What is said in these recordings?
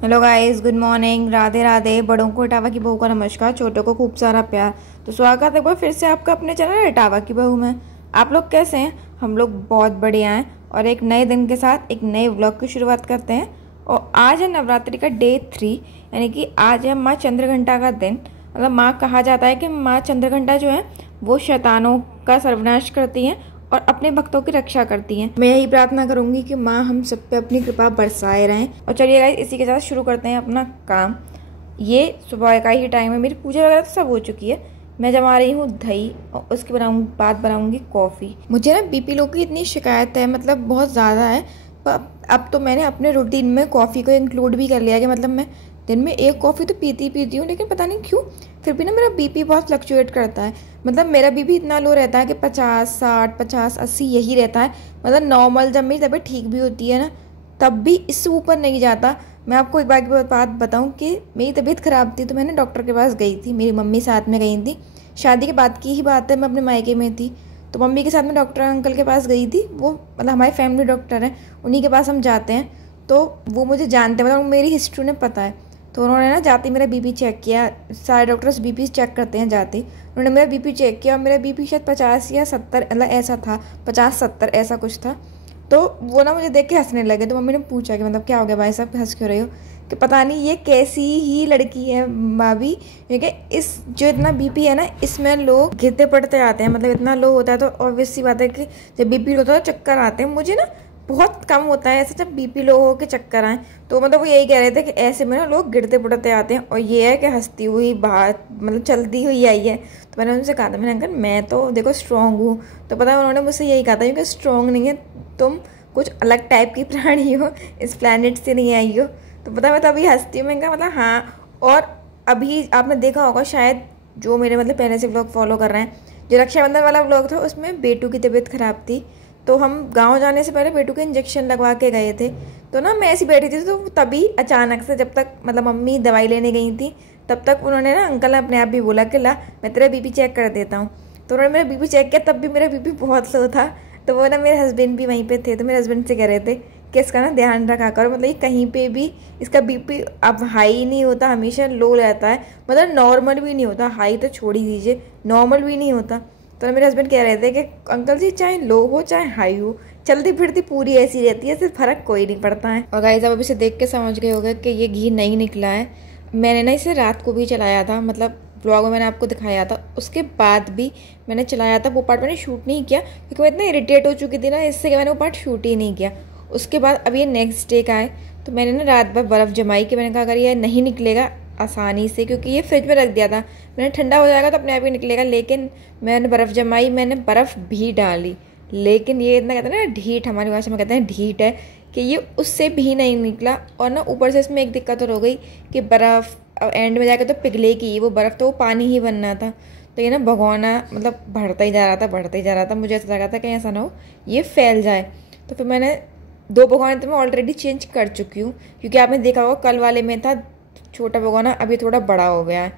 Hello guys, good morning, Radhe Radhe. बड़ों को इटावा की बहू का नमस्कार, छोटों को खूब सारा प्यार। तो स्वागत है एक बार फिर से आपका अपने चैनल इटावा की बहू में। आप लोग कैसे हैं? हम लोग बहुत बढ़िया हैं और एक नए दिन के साथ एक नए व्लॉग की शुरुआत करते हैं। और आज है नवरात्रि का डे 3, यानी कि आज है माँ चंद्रघंटा का दिन। मतलब माँ कहा जाता है कि माँ चंद्रघंटा जो है वो शैतानों का सर्वनाश करती हैं और अपने भक्तों की रक्षा करती हैं। मैं यही प्रार्थना करूंगी कि माँ हम सब पे अपनी कृपा बरसाए रहें। और चलिए गाइस, इसी के साथ शुरू करते हैं अपना काम। ये सुबह का ही टाइम है, मेरी पूजा वगैरह तो सब हो चुकी है। मैं जमा रही हूँ दही और उसके बाद बनाऊंगी कॉफ़ी। मुझे ना बीपी लो की इतनी शिकायत है, मतलब बहुत ज़्यादा है। पर अब तो मैंने अपने रूटीन में कॉफ़ी को इंक्लूड भी कर लिया कि मतलब मैं दिन में एक कॉफ़ी तो पीती हूँ, लेकिन पता नहीं क्यों फिर भी ना मेरा बीपी बहुत फ्लक्चुएट करता है। मतलब मेरा बीपी इतना लो रहता है कि 50, 60, 50, 80 यही रहता है। मतलब नॉर्मल जब मेरी तबीयत ठीक भी होती है ना, तब भी इससे ऊपर नहीं जाता। मैं आपको एक बार की बात बताऊं कि मेरी तबीयत ख़राब थी तो मैंने डॉक्टर के पास गई थी, मेरी मम्मी साथ में गई थी। शादी के बाद की ही बात है, मैं अपने मायके में थी तो मम्मी के साथ में डॉक्टर अंकल के पास गई थी। वो मतलब हमारे फैमिली डॉक्टर हैं, उन्हीं के पास हम जाते हैं। तो वो मुझे जानते हैं, मतलब मेरी हिस्ट्री उन्हें पता है। तो उन्होंने ना जाते ही मेरा बीपी चेक किया। सारे डॉक्टर्स बीपी चेक करते हैं जाते ही। उन्होंने मेरा बीपी चेक किया और मेरा बीपी शायद 50 या 70 मतलब ऐसा था, 50-70 ऐसा कुछ था। तो वो ना मुझे देख के हंसने लगे। तो मम्मी ने पूछा कि मतलब क्या हो गया भाई साहब, हंस क्यों रहे हो? कि पता नहीं ये कैसी ही लड़की है भाभी, क्योंकि इस जो इतना बीपी है ना, इसमें लोग गिरते पड़ते आते हैं। मतलब इतना लो होता है तो ऑब्वियस सी बात है कि जब बीपी होता है चक्कर आते हैं। मुझे ना बहुत कम होता है ऐसे जब बीपी लो हो के चक्कर आए। तो मतलब वो यही कह रहे थे कि ऐसे में ना लोग गिरते पड़ते आते हैं। और ये है कि हंसती हुई बात मतलब चलती हुई आई है। तो मैंने उनसे कहा था, मैंने अंकल मैं तो देखो स्ट्रॉन्ग हूँ। तो पता है उन्होंने मुझसे यही कहा था, क्योंकि स्ट्रॉन्ग नहीं है तुम, कुछ अलग टाइप की प्राणी हो, इस प्लैनेट से नहीं आई हो। तो पता मैं तभी हंसती हूँ। मैंने कहा मतलब हाँ। और अभी आपने देखा होगा शायद, जो मेरे मतलब पहले से व्लॉग फॉलो कर रहे हैं, जो रक्षाबंधन वाला व्लॉग था उसमें बेटू की तबीयत खराब थी। तो हम गांव जाने से पहले बेटू के इंजेक्शन लगवा के गए थे। तो ना मैं ऐसी बैठी थी तो तभी अचानक से, जब तक मतलब मम्मी दवाई लेने गई थी तब तक उन्होंने ना अंकल ने अपने आप भी बोला कि ला मैं तेरा बीपी चेक कर देता हूँ। तो उन्होंने मेरा बीपी चेक किया, तब भी मेरा बीपी बहुत लो था। तो वो ना मेरे हस्बैंड भी वहीं पे थे, तो मेरे हस्बैंड से कह रहे थे कि इसका ना ध्यान रखा करो, मतलब ये कहीं पे भी इसका बीपी अब हाई नहीं होता, हमेशा लो रहता है। मतलब नॉर्मल भी नहीं होता, हाई तो छोड़ ही दीजिए, नॉर्मल भी नहीं होता। तो मेरे हस्बैंड कह रहे थे कि अंकल जी चाहे लो हो चाहे हाई हो, चलती फिरती पूरी ऐसी रहती है, सिर्फ फर्क कोई नहीं पड़ता है। और गाइस आप अभी से देख के समझ गए होंगे कि ये घी नहीं निकला है। मैंने ना इसे रात को भी चलाया था, मतलब व्लॉग में मैंने आपको दिखाया था, उसके बाद भी मैंने चलाया था। वो पार्ट मैंने शूट नहीं किया क्योंकि मैं इतना इरिटेट हो चुकी थी ना इससे कि मैंने वो पार्ट शूट ही नहीं किया। उसके बाद अब ये नेक्स्ट डे का है, तो मैंने ना रात भर बर्फ़ जमाई कि मैंने कहा अगर ये नहीं निकलेगा आसानी से, क्योंकि ये फ्रिज में रख दिया था मैंने, ठंडा हो जाएगा तो अपने आप ही निकलेगा। लेकिन मैंने बर्फ़ जमाई, मैंने बर्फ़ भी डाली, लेकिन ये इतना कहते हैं ना ढीठ, हमारी भाषा में कहते हैं ढीठ है, कि ये उससे भी नहीं निकला। और ना ऊपर से इसमें एक दिक्कत और हो गई कि बर्फ़ एंड में जाकर तो पिघलेगी वो बर्फ़, तो वो पानी ही बनना था। तो ये ना भगोना मतलब बढ़ता ही जा रहा था, बढ़ता ही जा रहा था। मुझे ऐसा लगा था कि ऐसा ना हो ये फैल जाए। तो फिर मैंने 2 भगोने तो मैं ऑलरेडी चेंज कर चुकी हूँ, क्योंकि आपने देखा होगा कल वाले में था छोटा भगोना, अभी थोड़ा बड़ा हो गया है।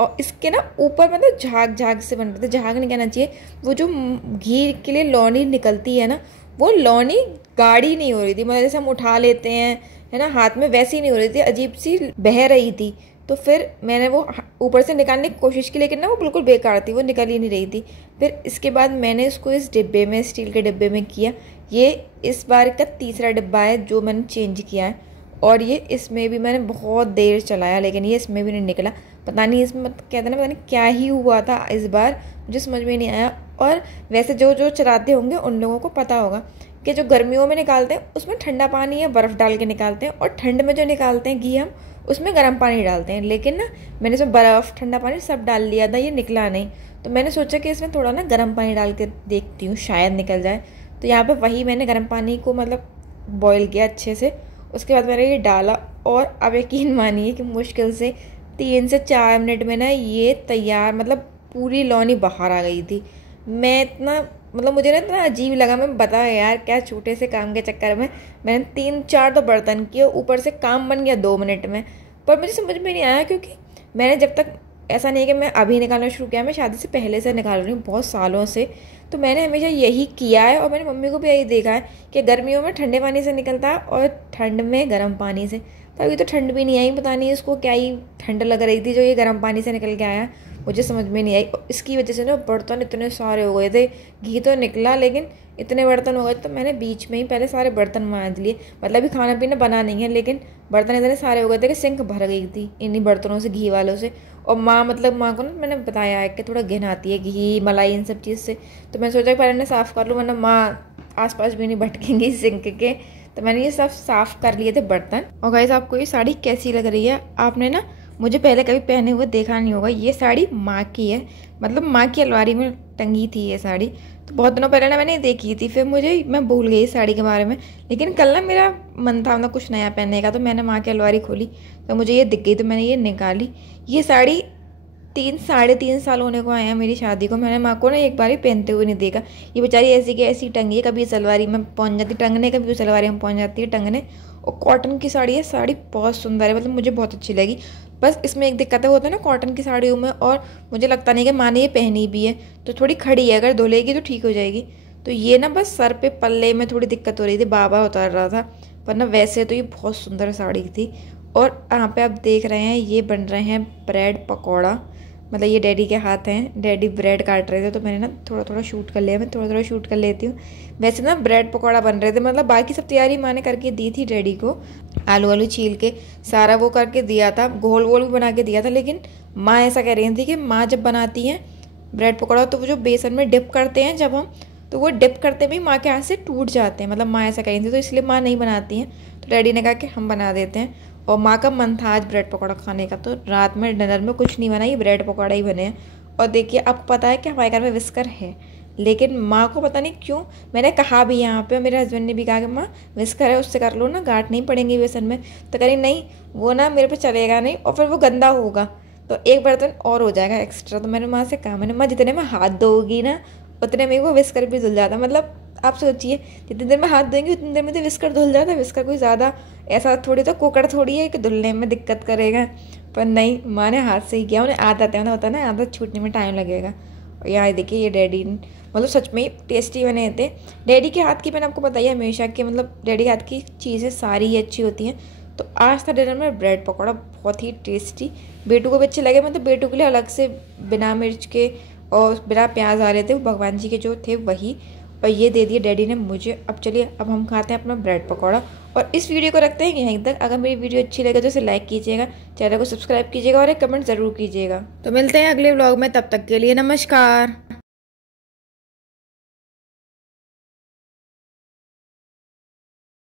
और इसके ना ऊपर मतलब झाग झाग से बन रहे थे, झाग नहीं कहना चाहिए, वो जो घी के लिए लौनी निकलती है ना, वो लौनी गाढ़ी नहीं हो रही थी, मतलब जैसे हम उठा लेते हैं है ना हाथ में, वैसी नहीं हो रही थी, अजीब सी बह रही थी। तो फिर मैंने वो ऊपर से निकालने की कोशिश की, लेकिन ना वो बिल्कुल बेकार थी, वो निकल ही नहीं रही थी। फिर इसके बाद मैंने इसको इस डिब्बे में, स्टील के डिब्बे में किया। ये इस बार का तीसरा डिब्बा है जो मैंने चेंज किया है। और ये इसमें भी मैंने बहुत देर चलाया, लेकिन ये इसमें भी नहीं निकला। पता नहीं इसमें कहते हैं ना, पता नहीं क्या ही हुआ था इस बार, मुझे समझ में नहीं आया। और वैसे जो जो चलाते होंगे उन लोगों को पता होगा कि जो गर्मियों में निकालते हैं उसमें ठंडा पानी या बर्फ़ डाल के निकालते हैं, और ठंड में जो निकालते हैं घी हम, उसमें गर्म पानी डालते हैं। लेकिन ना मैंने इसमें बर्फ़ ठंडा पानी सब डाल लिया था, ये निकला नहीं। तो मैंने सोचा कि इसमें थोड़ा ना गर्म पानी डाल के देखती हूँ, शायद निकल जाए। तो यहाँ पर वही मैंने गर्म पानी को मतलब बॉयल किया अच्छे से, उसके बाद मैंने ये डाला। और अब यकीन मानिए कि मुश्किल से 3 से 4 मिनट में ना ये तैयार, मतलब पूरी लौनी बाहर आ गई थी। मैं इतना मतलब मुझे ना इतना अजीब लगा, मैं बता यार क्या छोटे से काम के चक्कर में मैंने 3-4 तो बर्तन किए, ऊपर से काम बन गया 2 मिनट में। पर मुझे समझ में नहीं आया, क्योंकि मैंने जब तक, ऐसा नहीं है कि मैं अभी निकालना शुरू किया, मैं शादी से पहले से निकाल रही हूँ बहुत सालों से। तो मैंने हमेशा यही किया है और मैंने मम्मी को भी यही देखा है कि गर्मियों में ठंडे पानी से निकलता है और ठंड में गर्म पानी से। तो अभी तो ठंड भी नहीं आई, पता नहीं इसको क्या ही ठंड लग रही थी जो ये गर्म पानी से निकल के आया, मुझे समझ में नहीं आई। इसकी वजह से ना बर्तन इतने सारे हो गए थे, घी तो निकला लेकिन इतने बर्तन हो गए, तो मैंने बीच में ही पहले सारे बर्तन मांज लिए। मतलब अभी खाना पीना बना नहीं है लेकिन बर्तन इतने सारे हो गए थे कि सिंक भर गई थी इन्हीं बर्तनों से, घी वालों से। और माँ को ना मैंने बताया है कि थोड़ा घिन आती है घी मलाई इन सब चीज़ से, तो मैंने सोचा कि पहले मैं साफ़ कर लूँ वरना माँ आसपास भी नहीं भटकेंगी सिंक के। तो मैंने ये सब साफ़ कर लिए थे बर्तन। और गाइस आपको ये साड़ी कैसी लग रही है? आपने ना मुझे पहले कभी पहने हुए देखा नहीं होगा। ये साड़ी माँ की है, मतलब माँ की अलमारी में टंगी थी ये साड़ी। तो बहुत दिनों पहले ना मैंने देखी थी, फिर मैं भूल गई इस साड़ी के बारे में। लेकिन कल ना मेरा मन था ना कुछ नया पहनने का, तो मैंने माँ की अलमारी खोली तो मुझे ये दिख गई, तो मैंने ये निकाली। ये साड़ी 3-3.5 साल होने को आए हैं मेरी शादी को, मैंने माँ को ना एक बार ही पहनते हुए नहीं देखा। ये बेचारी ऐसी की ऐसी टंगी है, कभी इस अलमारी में पहुँच जाती टंगने, कभी उस अलमारी में पहुँच जाती है टंगने। और कॉटन की साड़ी है, साड़ी बहुत सुंदर है, मतलब मुझे बहुत अच्छी लगी। बस इसमें एक दिक्कत है, वो होता है ना कॉटन की साड़ियों में, और मुझे लगता नहीं कि माँ ने ये पहनी भी है, तो थोड़ी खड़ी है, अगर धुलेगी तो ठीक हो जाएगी। तो ये ना बस सर पे पल्ले में थोड़ी दिक्कत हो रही थी, बाबा उतार रहा था, वरना वैसे तो ये बहुत सुंदर साड़ी थी। और यहाँ पे आप देख रहे हैं ये बन रहे हैं ब्रेड पकौड़ा, मतलब ये डैडी के हाथ हैं, डैडी ब्रेड काट रहे थे तो मैंने ना थोड़ा थोड़ा शूट कर लिया, मैं थोड़ा थोड़ा शूट कर लेती हूँ। वैसे ना ब्रेड पकौड़ा बन रहे थे, मतलब बाकी सब तैयारी माँ ने करके दी थी डैडी को, आलू आलू छील के सारा वो करके दिया था, गोल गोल भी बना के दिया था। लेकिन माँ ऐसा कह रही थी कि माँ जब बनाती हैं ब्रेड पकौड़ा तो वो जो बेसन में डिप करते हैं जब हम, तो वो डिप करते भी माँ के हाथ से टूट जाते हैं, मतलब माँ ऐसा कह रही थी, तो इसलिए माँ नहीं बनाती हैं। तो डैडी ने कहा कि हम बना देते हैं, और माँ का मन था आज ब्रेड पकौड़ा खाने का, तो रात में डिनर में कुछ नहीं बना, ये ब्रेड पकौड़ा ही बने हैं। और देखिए आपको पता है कि हमारे घर में विस्कर है, लेकिन माँ को पता नहीं क्यों, मैंने कहा भी यहाँ पे, मेरे हस्बैंड ने भी कहा कि माँ विस्कर है उससे कर लो ना, गांठ नहीं पड़ेंगी बेसन में। तो कह रही नहीं वो ना मेरे पे चलेगा नहीं और फिर वो गंदा होगा, तो एक बर्तन और हो जाएगा एक्स्ट्रा। तो मैंने माँ से कहा, मैंने माँ जितने में हाथ धोगी ना उतने में वो विस्कर भी धुल जाता, मतलब आप सोचिए जितनी देर में हाथ धोएंगे उतनी देर में तो विस्कर धुल जाता है। विस्कर कोई ज़्यादा ऐसा थोड़ी, तो कुकर थोड़ी है कि धुलने में दिक्कत करेगा, पर नहीं माँ ने हाथ से ही किया, उन्हें आदत है, उन्हें होता है ना आदत छूटने में टाइम लगेगा। और यहाँ देखिए ये डैडी मतलब सच में ही टेस्टी बने थे। डैडी के हाथ की मैंने आपको बताया हमेशा कि मतलब डैडी के हाथ की चीज़ें सारी ही अच्छी होती हैं। तो आज था डिनर में ब्रेड पकौड़ा, बहुत ही टेस्टी, बेटू को भी अच्छे लगे, मतलब बेटू के लिए अलग से बिना मिर्च के और बिना प्याज आ रहे थे, वो भगवान जी के जो थे वही, और ये दे दिए डैडी ने मुझे। अब चलिए अब हम खाते हैं अपना ब्रेड पकौड़ा, और इस वीडियो को रखते हैं यहीं तक। अगर मेरी वीडियो अच्छी लगे तो इसे लाइक कीजिएगा, चैनल को सब्सक्राइब कीजिएगा और एक कमेंट ज़रूर कीजिएगा। तो मिलते हैं अगले व्लॉग में, तब तक के लिए नमस्कार।